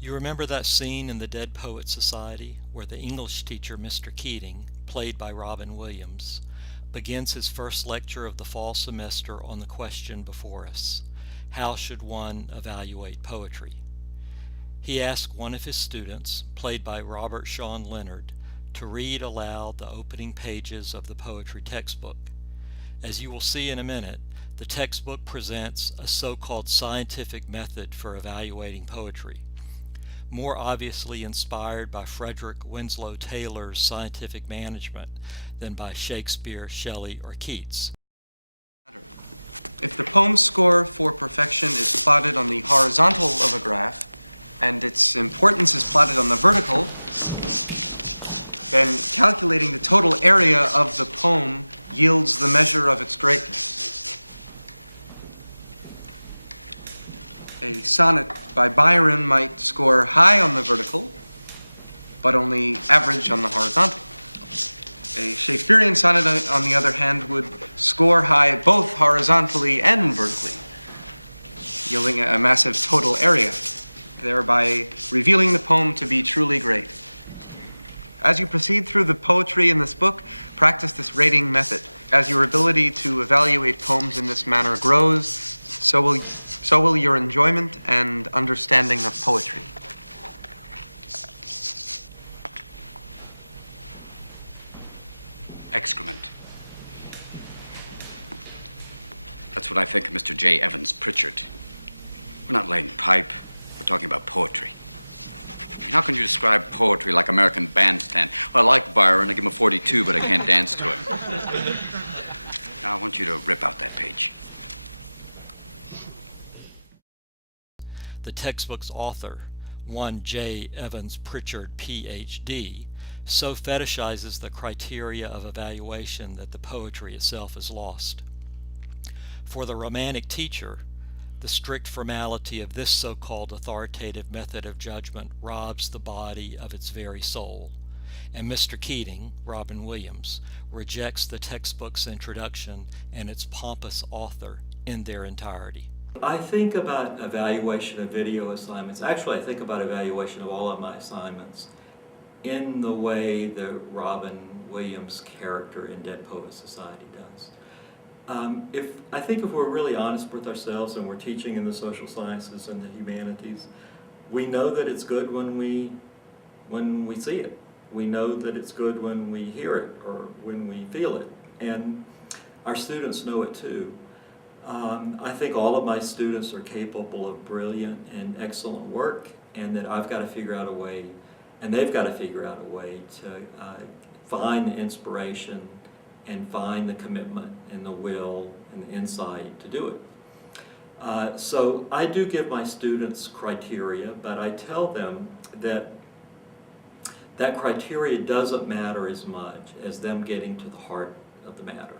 You remember that scene in the Dead Poets Society where the English teacher, Mr. Keating, played by Robin Williams, begins his first lecture of the fall semester on the question before us: how should one evaluate poetry? He asked one of his students, played by Robert Sean Leonard, to read aloud the opening pages of the poetry textbook. As you will see in a minute, the textbook presents a so-called scientific method for evaluating poetry, more obviously inspired by Frederick Winslow Taylor's scientific management than by Shakespeare, Shelley, or Keats. If the poem's score for perfection is plotted on the horizontal of a graph, and its importance is plotted on the vertical, then calculating the total area of the poem yields the measure of its greatness. A sonnet by Byron might score high on the vertical, but only average on the horizontal. A Shakespearean sonnet, on the other hand, would score high both horizontally and vertically, yielding a massive total area, thereby revealing the poem to be truly great. As you proceed through the poetry in this book, practice this rating method. As your ability to evaluate poems in this manner grows, so will your enjoyment and understanding of poetry. Excrement. That's what I think of Mr. J. Evans Pritchard. We're not laying pipe. We're talking about poetry. I mean, how can you describe poetry like American Bandstand? Well, I like Byron. I give him a 42, but I can't dance to him. Now, I want you to rip out that page. The textbook's author, one J. Evans Pritchard, Ph.D., so fetishizes the criteria of evaluation that the poetry itself is lost. For the Romantic teacher, the strict formality of this so-called authoritative method of judgment robs the body of its very soul, and Mr. Keating, Robin Williams, rejects the textbook's introduction and its pompous author in their entirety. I think about evaluation of video assignments. Actually, I think about evaluation of all of my assignments in the way that Robin Williams' character in Dead Poets Society does. I think if we're really honest with ourselves and we're teaching in the social sciences and the humanities, we know that it's good when we see it. We know that it's good when we hear it or when we feel it. And our students know it too. I think all of my students are capable of brilliant and excellent work, and that I've got to figure out a way, and they've got to figure out a way to find the inspiration and find the commitment and the will and the insight to do it. So I do give my students criteria, but I tell them that that criteria doesn't matter as much as them getting to the heart of the matter.